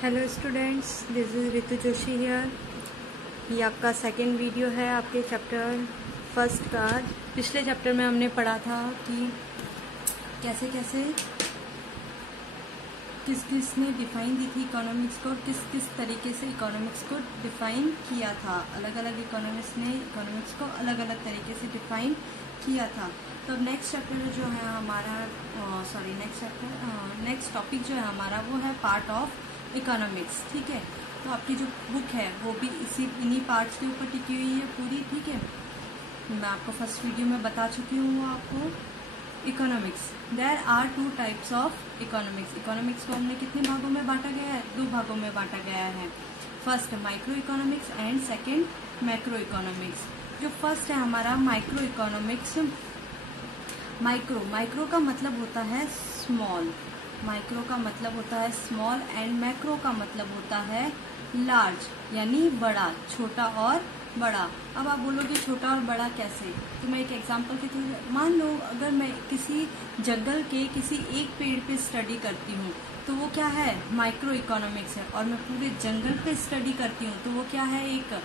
Hello students, this is Ritu Joshi here. ये आपका second video है आपके चैप्टर फर्स्ट का। पिछले चैप्टर में हमने पढ़ा था कि कैसे कैसे किस किस ने डिफ़ाइन दी थी इकोनॉमिक्स को, किस किस तरीके से इकोनॉमिक्स को डिफ़ाइन किया था। अलग अलग इकोनॉमिस्ट ने इकोनॉमिक्स को अलग अलग तरीके से डिफ़ाइन किया था। तो अब नेक्स्ट चैप्टर जो है हमारा नेक्स्ट टॉपिक जो है हमारा वो है पार्ट ऑफ इकोनॉमिक्स। ठीक है, तो आपकी जो बुक है वो भी इन्हीं पार्ट्स के ऊपर टिकी हुई है पूरी। ठीक है, मैं आपको फर्स्ट वीडियो में बता चुकी हूँ आपको economics. There are two types of economics. Economics को हमने कितने भागों में बांटा गया है? दो भागों में बांटा गया है। First micro economics and second macro economics. जो फर्स्ट है हमारा माइक्रो इकोनॉमिक्स। माइक्रो का मतलब होता है स्मॉल, माइक्रो का मतलब होता है स्मॉल एंड मैक्रो का मतलब होता है लार्ज, यानी बड़ा, छोटा और बड़ा। अब आप बोलोगे छोटा और बड़ा कैसे? तो मैं एक एग्जांपल के थ्रू, मान लो अगर मैं किसी जंगल के किसी एक पेड़ पे स्टडी करती हूँ तो वो क्या है? माइक्रो इकोनॉमिक्स है। और मैं पूरे जंगल पे स्टडी करती हूँ तो वो क्या है? एक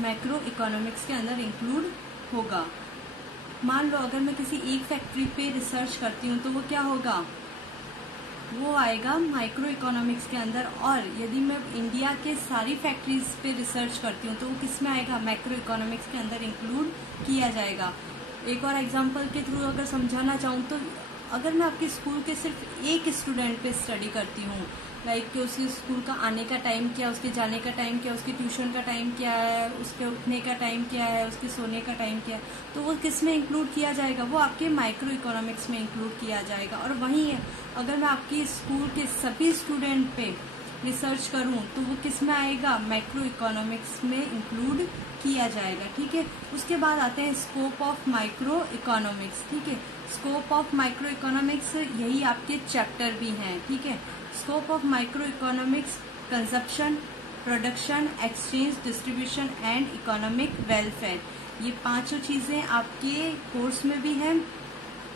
मैक्रो इकोनॉमिक्स के अंदर इंक्लूड होगा। मान लो अगर मैं किसी एक फैक्ट्री पे रिसर्च करती हूँ तो वो क्या होगा? वो आएगा माइक्रो इकोनॉमिक्स के अंदर। और यदि मैं इंडिया के सारी फैक्ट्रीज पे रिसर्च करती हूँ तो वो किस में आएगा? मैक्रो इकोनॉमिक्स के अंदर इंक्लूड किया जाएगा। एक और एग्जांपल के थ्रू अगर समझाना चाहूँ तो अगर मैं आपके स्कूल के सिर्फ एक स्टूडेंट पे स्टडी करती हूँ, लाइक कि उसके स्कूल का आने का टाइम क्या, उसके जाने का टाइम क्या, उसके ट्यूशन का टाइम क्या है, उसके उठने का टाइम क्या है, उसके सोने का टाइम क्या है, तो वो किस में इंक्लूड किया जाएगा? वो आपके माइक्रो इकोनॉमिक्स में इंक्लूड किया जाएगा। और वहीं अगर मैं आपकी स्कूल के सभी स्टूडेंट पे रिसर्च करूं तो वो किस में आएगा? मैक्रो इकोनॉमिक्स में इंक्लूड किया जाएगा। ठीक है, उसके बाद आते हैं स्कोप ऑफ माइक्रो इकोनॉमिक्स। ठीक है, स्कोप ऑफ माइक्रो इकोनॉमिक्स यही आपके चैप्टर भी हैं। ठीक है, scope of micro economics consumption, production, exchange, distribution and economic welfare. ये पांचों चीजें आपके कोर्स में भी हैं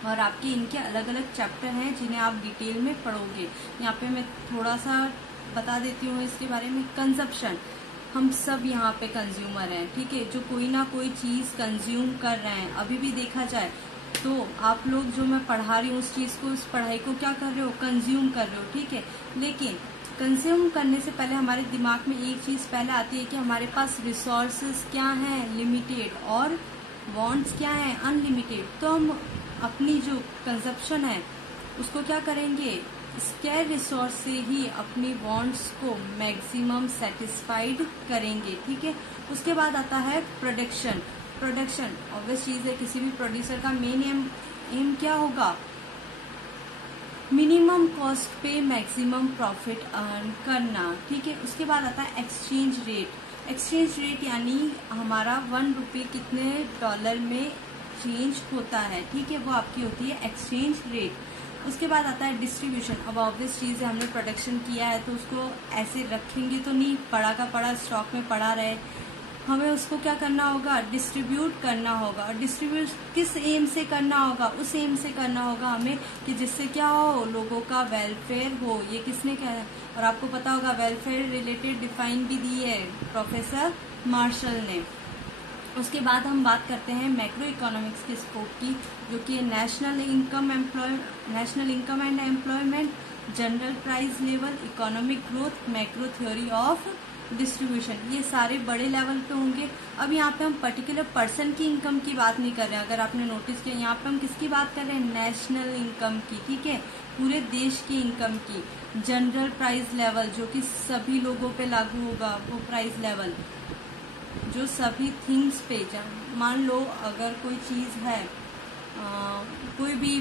और आपके इनके अलग अलग चैप्टर हैं जिन्हें आप डिटेल में पढ़ोगे। यहाँ पे मैं थोड़ा सा बता देती हूँ इसके बारे में। कंजप्शन, हम सब यहाँ पे कंज्यूमर हैं। ठीक है, जो कोई ना कोई चीज कंज्यूम कर रहे हैं। अभी भी देखा जाए तो आप लोग जो मैं पढ़ा रही हूँ उस चीज को, उस पढ़ाई को क्या कर रहे हो? कंज्यूम कर रहे हो। ठीक है, लेकिन कंज्यूम करने से पहले हमारे दिमाग में एक चीज पहले आती है कि हमारे पास रिसोर्सेज क्या हैं? लिमिटेड, और वांट्स क्या हैं? अनलिमिटेड। तो हम अपनी जो कंजप्शन है उसको क्या करेंगे? स्कैर रिसोर्स से ही अपनी वांट्स को मैक्सिमम सेटिस्फाइड करेंगे। ठीक है, उसके बाद आता है प्रोडक्शन। प्रोडक्शन ऑब्वियस चीज है, किसी भी प्रोड्यूसर का मेन एम क्या होगा? मिनिमम कॉस्ट पे मैक्सिमम प्रॉफिट अर्न करना। ठीक है, उसके बाद आता है एक्सचेंज रेट। एक्सचेंज रेट यानी हमारा 1 रुपये कितने डॉलर में चेंज होता है। ठीक है, वो आपकी होती है एक्सचेंज रेट। उसके बाद आता है डिस्ट्रीब्यूशन। अब ऑब्वियस चीज है, हमने प्रोडक्शन किया है तो उसको ऐसे रखेंगे तो नहीं, पड़ा का पड़ा स्टॉक में पड़ा रहे। हमें उसको क्या करना होगा? डिस्ट्रीब्यूट करना होगा। और डिस्ट्रीब्यूट किस एम से करना होगा? उस एम से करना होगा हमें कि जिससे क्या हो? लोगों का वेलफेयर हो। ये किसने कहा है? और आपको पता होगा वेलफेयर रिलेटेड डिफाइन भी दी है प्रोफेसर मार्शल ने। उसके बाद हम बात करते हैं मैक्रो इकोनॉमिक्स के स्कोप की, जो कि national income and employment, general price level, economic growth, macro theory of distribution. ये सारे बड़े लेवल पे होंगे। अब यहाँ पे हम पर्टिकुलर पर्सन की इनकम की बात नहीं कर रहे हैं। अगर आपने नोटिस किया, यहाँ पे हम किसकी बात कर रहे हैं? नेशनल इनकम की। ठीक है, पूरे देश की इनकम की। जनरल प्राइस लेवल जो कि सभी लोगों पे लागू होगा, वो प्राइस लेवल जो सभी थिंग्स पे, मान लो अगर कोई चीज है, कोई भी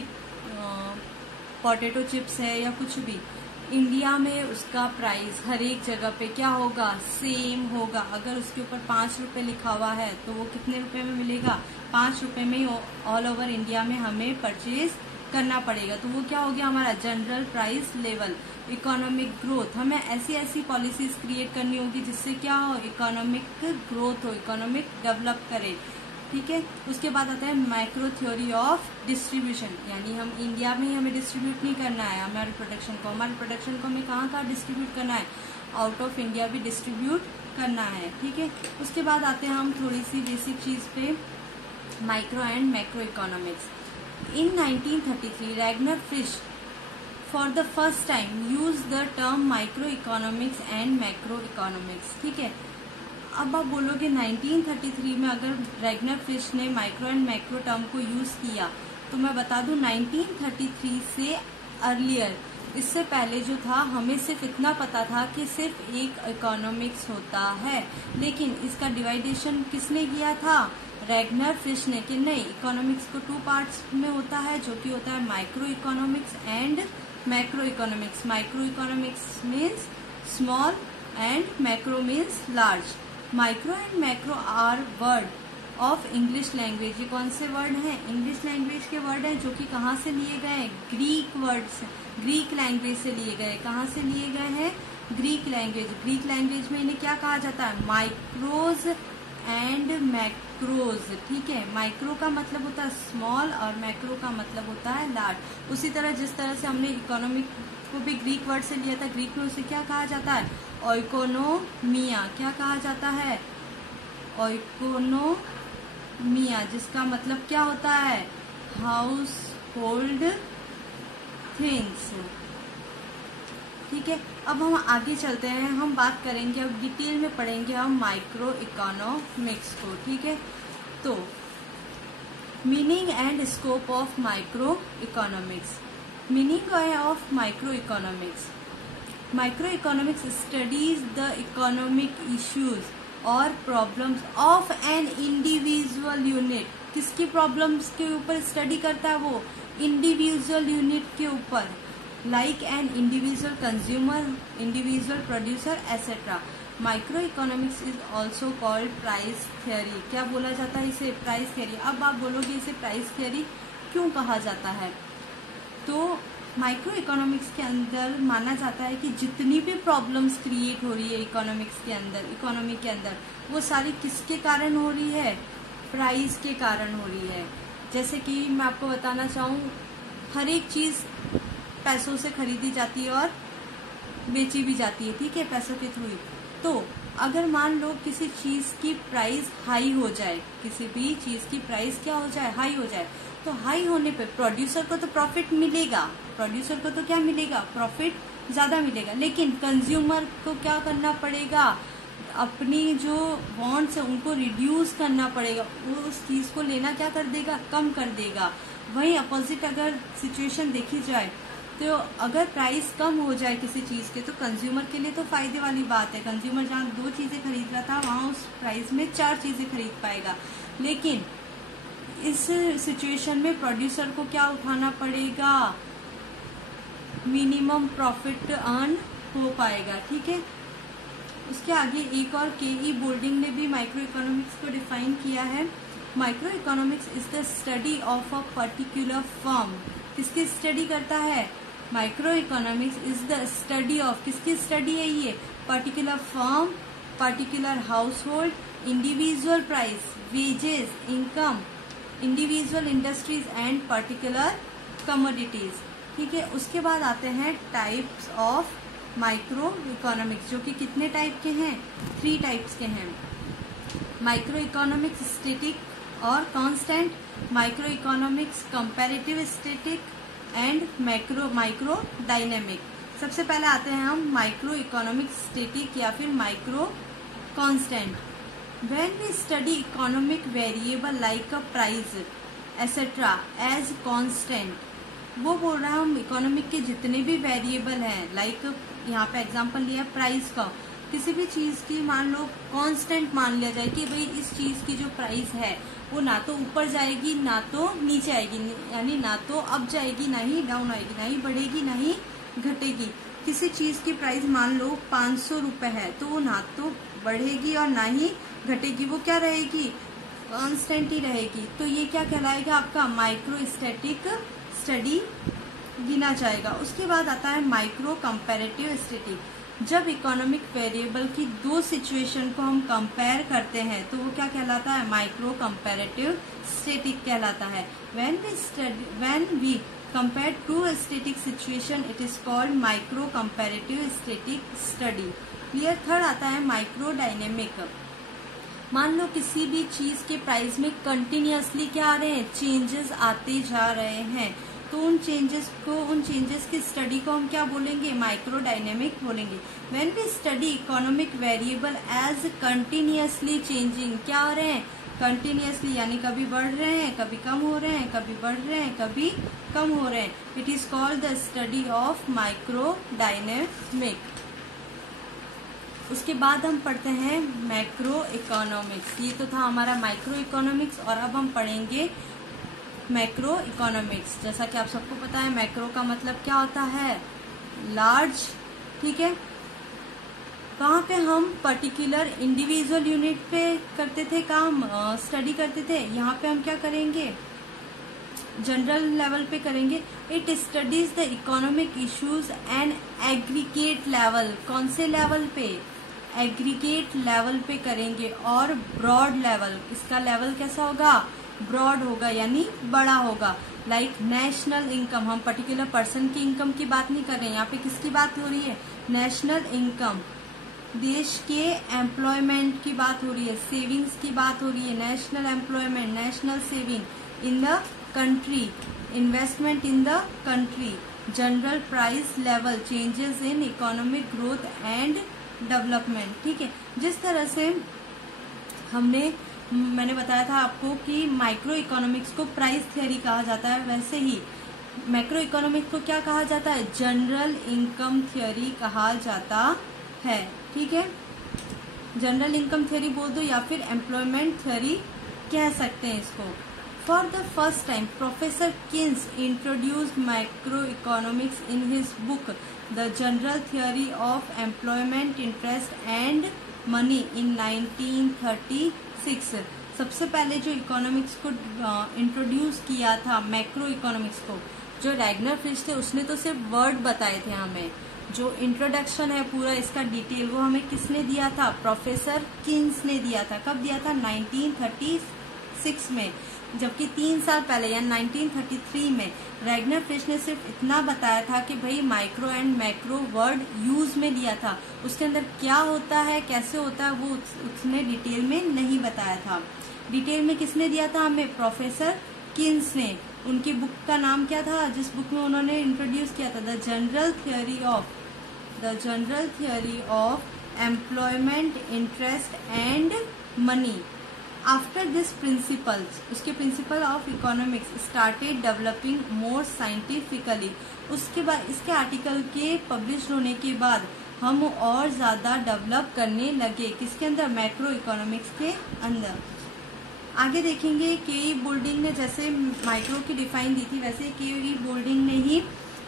पोटैटो चिप्स है या कुछ भी, इंडिया में उसका प्राइस हर एक जगह पे क्या होगा? सेम होगा। अगर उसके ऊपर 5 रुपए लिखा हुआ है तो वो कितने रुपए में मिलेगा? 5 रुपए में ऑल ओवर इंडिया में हमें परचेज करना पड़ेगा। तो वो क्या हो गया हमारा? General price level. Economic growth, हमें ऐसी ऐसी पॉलिसीज क्रिएट करनी होगी जिससे क्या हो? इकोनॉमिक ग्रोथ हो, इकोनॉमिक डेवलप करे। ठीक है। उसके बाद आता है माइक्रो थ्योरी ऑफ डिस्ट्रीब्यूशन, यानी हम इंडिया में ही हमें डिस्ट्रीब्यूट नहीं करना है हमारे प्रोडक्शन को हमें कहाँ कहाँ डिस्ट्रीब्यूट करना है, आउट ऑफ इंडिया भी डिस्ट्रीब्यूट करना है, ठीक है। उसके बाद आते हैं हम थोड़ी सी बेसिक चीज पे, micro and macro economics. In 1933 Ragnar fish for the first time use the term micro economics and macro economics, ठीक है। अब आप बोलोगे 1933 में अगर रैगनर फिश ने माइक्रो एंड मैक्रो टर्म को यूज किया, तो मैं बता दूं 1933 से अर्लियर, इससे पहले जो था हमें सिर्फ इतना पता था कि सिर्फ एक इकोनॉमिक्स होता है, लेकिन इसका डिवाइडेशन किसने किया था, रैगनर फिश ने, कि नहीं इकोनॉमिक्स को 2 पार्ट्स में होता है, जो कि होता है micro economics and macro economics. Micro economics means small and macro means large. Micro and macro are word of English language. ये कौन से वर्ड हैं, इंग्लिश लैंग्वेज के वर्ड हैं, जो कि कहाँ से लिए गए हैं, ग्रीक वर्ड्स, ग्रीक लैंग्वेज से लिए गए। कहाँ से लिए गए हैं, ग्रीक लैंग्वेज। ग्रीक लैंग्वेज में इन्हें क्या कहा जाता है, माइक्रोज एंड मैक्रोज, ठीक है। माइक्रो का मतलब होता है स्मॉल और मैक्रो का मतलब होता है लार्ज। उसी तरह जिस तरह से हमने इकोनॉमिक को भी ग्रीक वर्ड से लिया था, ग्रीक में उसे क्या कहा जाता है, ओइकोनोमिया। क्या कहा जाता है, ओइकोनोमिया, जिसका मतलब क्या होता है, हाउस होल्ड थिंग्स, ठीक है। अब हम आगे चलते हैं, हम बात करेंगे, अब डिटेल में पढ़ेंगे हम माइक्रो इकोनॉमिक्स को, ठीक है। तो meaning and scope of micro economics. Meaning of micro economics, micro economics studies the economic issues और problems of an individual unit. किसकी प्रॉब्लम्स के ऊपर स्टडी करता है वो, इंडिविजुअल यूनिट के ऊपर, like an individual consumer, individual producer etcetera. Micro economics is also called price theory. क्या बोला जाता है इसे, प्राइस थियरी। अब आप बोलोगे इसे प्राइस थियरी क्यों कहा जाता है, तो माइक्रो इकोनॉमिक्स के अंदर माना जाता है कि जितनी भी प्रॉब्लम्स क्रिएट हो रही है इकोनॉमिक्स के अंदर, इकोनॉमी के अंदर, वो सारी किसके कारण हो रही है, प्राइस के कारण हो रही है। जैसे कि मैं आपको बताना चाहूँ, हर एक चीज पैसों से खरीदी जाती है और बेची भी जाती है, ठीक है, पैसों के थ्रू। तो अगर मान लो किसी चीज की प्राइस हाई हो जाए, किसी भी चीज की प्राइस क्या हो जाए, हाई हो जाए, तो हाई होने पे प्रोड्यूसर को तो प्रॉफिट मिलेगा, प्रोड्यूसर को तो क्या मिलेगा, प्रॉफिट ज्यादा मिलेगा, लेकिन कंज्यूमर को क्या करना पड़ेगा, अपनी जो वांट्स है उनको रिड्यूस करना पड़ेगा, वो उस चीज को लेना क्या कर देगा, कम कर देगा। वहीं अपोजिट अगर सिचुएशन देखी जाए, तो अगर प्राइस कम हो जाए किसी चीज के, तो कंज्यूमर के लिए तो फायदे वाली बात है। कंज्यूमर जहाँ 2 चीजें खरीद रहा था, वहां उस प्राइस में 4 चीजें खरीद पाएगा। लेकिन इस सिचुएशन में प्रोड्यूसर को क्या उठाना पड़ेगा, मिनिमम प्रॉफिट अर्न हो पाएगा, ठीक है। उसके आगे एक और के.ई. बोल्डिंग ने भी माइक्रो इकोनॉमिक्स को डिफाइन किया है। Micro economics is the study of a particular firm. किसकी स्टडी करता है, micro economics is the study of, किसकी स्टडी है ये, particular firm, particular house hold, individual price, wages, income, individual industries and particular commodities, ठीक है। उसके बाद आते हैं टाइप्स ऑफ माइक्रो इकोनॉमिक्स, जो कि कितने टाइप के हैं, 3 टाइप्स के हैं। माइक्रो इकोनॉमिक्स स्टैटिक और constant, micro economics comparative static and micro dynamic. सबसे पहले आते हैं हम माइक्रो इकोनॉमिक्स स्टैटिक या फिर micro constant. When we study economic variable like a price etcetera as constant, वो बोल रहा है हम इकोनॉमिक के जितने भी वेरिएबल हैं, लाइक यहाँ पे एग्जांपल लिया प्राइस का, किसी भी चीज की मान लो कांस्टेंट मान लिया जाए कि भाई इस चीज की जो प्राइस है वो ना तो ऊपर जाएगी ना तो नीचे आएगी, यानी ना तो अप जाएगी ना ही डाउन आएगी, ना ही बढ़ेगी ना ही घटेगी। किसी चीज की प्राइस मान लो 500 रुपए है, तो वो ना तो बढ़ेगी और ना ही घटेगी, वो क्या रहेगी, कांस्टेंट ही रहेगी। तो ये क्या कहलाएगा, आपका माइक्रो स्टैटिक स्टडी गिना जाएगा। उसके बाद आता है माइक्रो कंपैरेटिव स्टैटिक। जब इकोनॉमिक वेरिएबल की दो सिचुएशन को हम कंपेयर करते हैं तो वो क्या कहलाता है, माइक्रो कंपैरेटिव स्टैटिक कहलाता है। When we compare to static situation it is called micro comparative static study. Clear. Third आता है माइक्रो डायनेमिक। मान लो किसी भी चीज के प्राइस में कंटिन्यूअसली क्या आ रहे हैं, चेंजेस आते जा रहे हैं, तो उन चेंजेस की स्टडी को हम क्या बोलेंगे, माइक्रो डायनेमिक बोलेंगे। When we study economic variable as continuously changing, क्या आ रहे हैं, कंटिन्यूअसली, यानी कभी बढ़ रहे हैं, कभी कम हो रहे हैं, कभी बढ़ रहे हैं, कभी कम हो रहे हैं, it is called the study of micro dynamic. उसके बाद हम पढ़ते हैं मैक्रो इकोनॉमिक्स। ये तो था हमारा माइक्रो इकोनॉमिक्स, और अब हम पढ़ेंगे मैक्रो इकोनॉमिक्स। जैसा कि आप सबको पता है मैक्रो का मतलब क्या होता है, लार्ज। ठीक है। कहाँ पे हम पर्टिकुलर इंडिविजुअल यूनिट पे करते थे काम, स्टडी करते थे। यहाँ पे हम क्या करेंगे, जनरल लेवल पे करेंगे। It studies the economic issues and aggregate level. कौन से लेवल पे, एग्रीगेट लेवल पे करेंगे। और ब्रॉड लेवल, इसका लेवल कैसा होगा, ब्रॉड होगा, यानी बड़ा होगा। लाइक नेशनल इनकम, हम पर्टिकुलर पर्सन की इनकम की बात नहीं कर रहे हैं, यहाँ पे किसकी बात हो रही है, नेशनल इनकम। देश के एम्प्लॉयमेंट की बात हो रही है, सेविंग्स की बात हो रही है, national employment, national saving in the country, investment in the country, general price level, changes in economic growth and development. ठीक है। जिस तरह से मैंने बताया था आपको कि माइक्रो इकोनॉमिक्स को प्राइस थियरी कहा जाता है, वैसे ही मैक्रो इकोनॉमिक्स को क्या कहा जाता है, जनरल इनकम थियरी कहा जाता है। ठीक है। जनरल इनकम थियरी बोल दो या फिर एम्प्लॉयमेंट थियरी कह सकते हैं इसको। For the first time professor Keynes introduced micro economics in his book the general theory of employment interest and money in 1936। सबसे पहले जो इकोनॉमिक्स को इंट्रोड्यूस किया था, मैक्रो इकोनॉमिक्स को, जो रैगनर फिश थे उसने तो सिर्फ वर्ड बताए थे हमें। जो इंट्रोडक्शन है पूरा इसका डिटेल वो हमें किसने दिया था, प्रोफेसर किन्स ने दिया था। कब दिया था, 1936 में। जबकि 3 साल पहले यानी 1933 में रैगनर फिश ने सिर्फ इतना बताया था कि भाई micro and macro word use में लिया था, उसके अंदर क्या होता है, कैसे होता है, वो उसने डिटेल में नहीं बताया था। डिटेल में किसने दिया था हमें, प्रोफेसर किन्स ने। उनकी बुक का नाम क्या था, जिस बुक में उन्होंने इंट्रोड्यूस किया था, the general theory of employment interest and money. After this principles, उसके principle of economics started developing more scientifically. उसके बाद इसके आर्टिकल के पब्लिश होने के बाद हम और ज्यादा डेवलप करने लगे, किसके अंदर, मैक्रो इकोनॉमिक्स के अंदर। आगे देखेंगे के बोल्डिंग ने जैसे माइक्रो की डिफाइन दी थी, वैसे के बोल्डिंग ने ही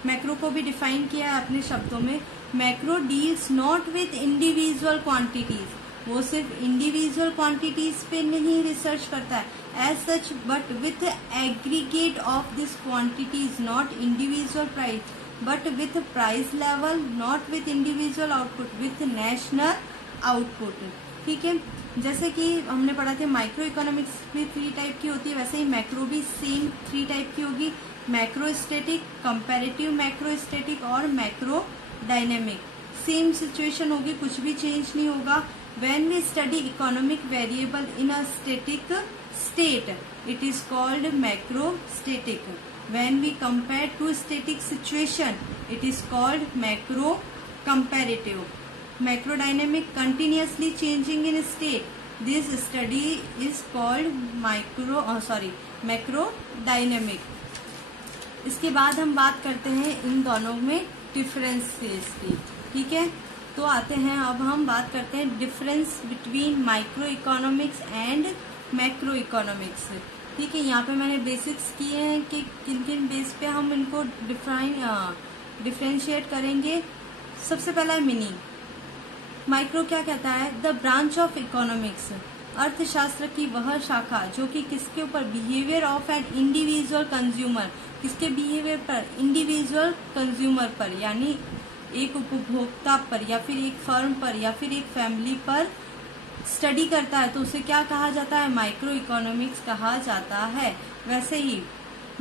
मैक्रो को भी डिफाइन किया है अपने शब्दों में। Macro deals not with individual quantities, वो सिर्फ इंडिविजुअल क्वांटिटीज पे नहीं रिसर्च करता है as such, but with aggregate of this quantities, not individual price but with price level, not with individual output, with national output. ठीक है। जैसे कि हमने पढ़ा था माइक्रो इकोनॉमिक्स भी 3 टाइप की होती है, वैसे ही मैक्रो भी सेम 3 टाइप की होगी, macro static, comparative macro static और मैक्रो डायनेमिक। सेम सिचुएशन होगी, कुछ भी चेंज नहीं होगा। When we study economic variable in a static state, it is called macrostatic. When we compare two static situation, it is called macro comparative. Macrodynamic, continuously changing in state. This study is called macrodynamic. इसके बाद हम बात करते हैं इन दोनों में differences की। ठीक है। तो आते हैं, अब हम बात करते हैं difference between micro economics and macro economics. ठीक है। यहाँ पे मैंने बेसिक्स किए हैं कि किन किन बेस पे हम इनको डिफरेंशिएट करेंगे। सबसे पहला है मीनिंग। माइक्रो क्या कहता है, द ब्रांच ऑफ इकोनॉमिक्स, अर्थशास्त्र की वह शाखा जो कि किसके ऊपर, behaviour of an individual consumer, किसके बिहेवियर पर, इंडिविजुअल कंज्यूमर पर, यानी एक उपभोक्ता पर या फिर एक फर्म पर या फिर एक फैमिली पर स्टडी करता है तो उसे क्या कहा जाता है, माइक्रो इकोनॉमिक्स कहा जाता है। वैसे ही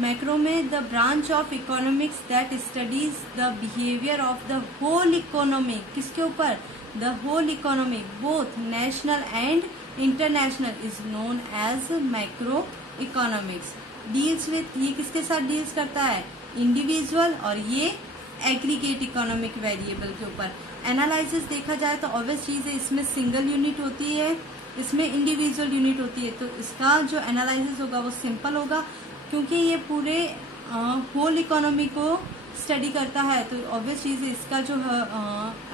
मैक्रो में the branch of economics that studies the behaviour of the whole economy, किसके ऊपर, the whole economy both national and international is known as macro economics. Deals with, ये किसके साथ डील्स करता है, इंडिविजुअल और ये एग्रीगेट इकोनॉमिक वेरिएबल के ऊपर। एनालिसिस देखा जाए तो ऑब्वियस चीज है, इसमें सिंगल यूनिट होती है, इसमें इंडिविजुअल यूनिट होती है, तो इसका जो एनालिसिस होगा वो सिंपल होगा क्योंकि ये पूरे होल इकोनॉमी को स्टडी करता है। तो ऑब्वियस चीज है, इसका जो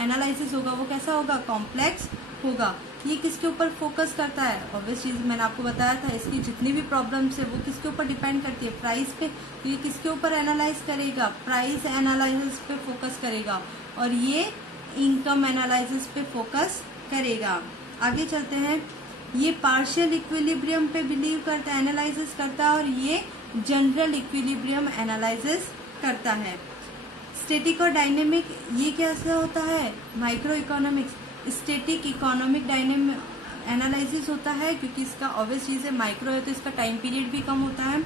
एनालिसिस होगा वो कैसा होगा, कॉम्प्लेक्स होगा। ये किसके ऊपर फोकस करता है, ऑब्वियस चीज मैंने आपको बताया था, इसकी जितनी भी प्रॉब्लम्स है वो किसके ऊपर डिपेंड करती है, प्राइस पे। तो ये किसके ऊपर एनालाइज करेगा, प्राइस एनालिसिस पे फोकस करेगा और ये इनकम एनालिसिस पे फोकस करेगा। आगे चलते हैं, ये पार्शियल इक्विलिब्रियम पे बिलीव करता है, एनालिसिस करता है और ये जनरल इक्विलिब्रियम एनालिसिस करता है। स्टैटिक और डायनेमिक, ये कैसा होता है, micro economics. Static economic dynamic analysis होता है क्योंकि इसका ऑब्वियस चीज है माइक्रो है तो इसका टाइम पीरियड भी कम होता है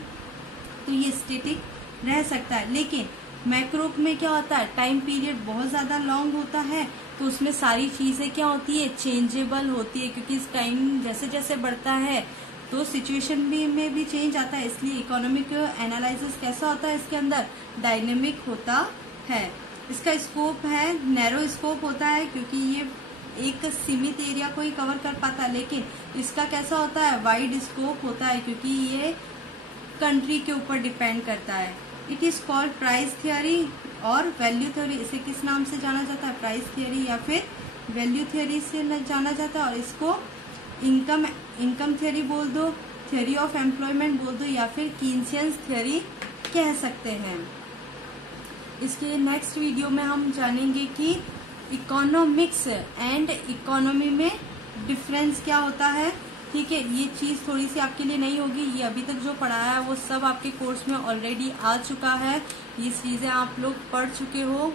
तो ये स्टैटिक रह सकता है। लेकिन मैक्रो में क्या होता है, टाइम पीरियड बहुत ज्यादा लॉन्ग होता है तो उसमें सारी चीजें क्या होती है, चेंजेबल होती है क्योंकि इस टाइम जैसे जैसे बढ़ता है तो सिचुएशन में भी चेंज आता है, इसलिए इकोनॉमिक एनालिसिस कैसा होता है, इसके अंदर डायनेमिक होता है। इसका स्कोप है, नैरो स्कोप होता है क्योंकि ये एक सीमित एरिया को ही कवर कर पाता है, लेकिन इसका कैसा होता है, वाइड स्कोप होता है क्योंकि ये कंट्री के ऊपर डिपेंड करता है। It is called price theory और वैल्यू थ्योरी, इसे किस नाम से जाना जाता है, प्राइस थियोरी या फिर वैल्यू थियोरी से जाना जाता है। और इसको इनकम थियोरी बोल दो, थियोरी ऑफ एम्प्लॉयमेंट बोल दो या फिर कीन्सियंस थियोरी कह सकते हैं। इसके नेक्स्ट वीडियो में हम जानेंगे कि इकोनॉमिक्स एंड इकोनॉमी में डिफरेंस क्या होता है। ठीक है, ये चीज थोड़ी सी आपके लिए नहीं होगी, ये अभी तक जो पढ़ाया है वो सब आपके कोर्स में ऑलरेडी आ चुका है, ये चीजें आप लोग पढ़ चुके हो।